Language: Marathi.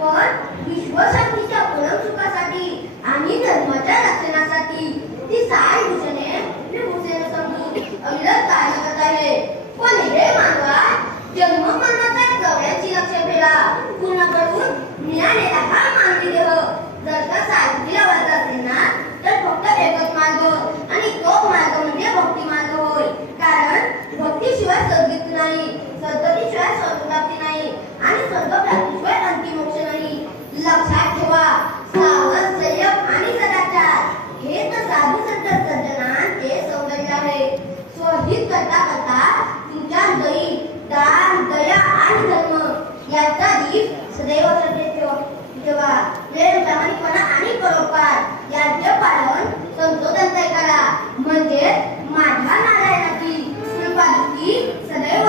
पण विश्वशांतीच्या परम सुखासाठी आणि धर्माच्या रक्षणासाठी ती 6 भूषणे समजून अविरत कार्य करत आहे. पण हे मानवा, जन्म मरणाच्या गवळ्याची लक्ष ठेवा. कुणाकडून मिळालेला हा मानवी देह जर का साधीला वाटत असेल ना, तर फक्त एकच मार्ग, आणि तो मार्ग म्हणजे भक्ती मार्ग होय. कारण भक्तीशिवाय सद्गती नाही, सद्गतीशिवाय स्वर्गप्राप्ती नाही, आणि स्वर्गप्राप्तीशिवाय अंतिम मोक्ष नाही. लक्षात ठेवा, सावध, संयम आणि सदाचार हे तर साधू संत सज्जनांचे सौंदर्य आहे. स्वहित करता करता तुमच्या दयी, दान, दया आणि धर्म याचा दीप सदैव श्रद्धेत ठेवा. प्रेम, प्रामाणिकपणा आणि परोपकार यांचे पालन संतोषांचा करा. म्हणजे माझ्या नारायणाची कृपादृष्टी सदैव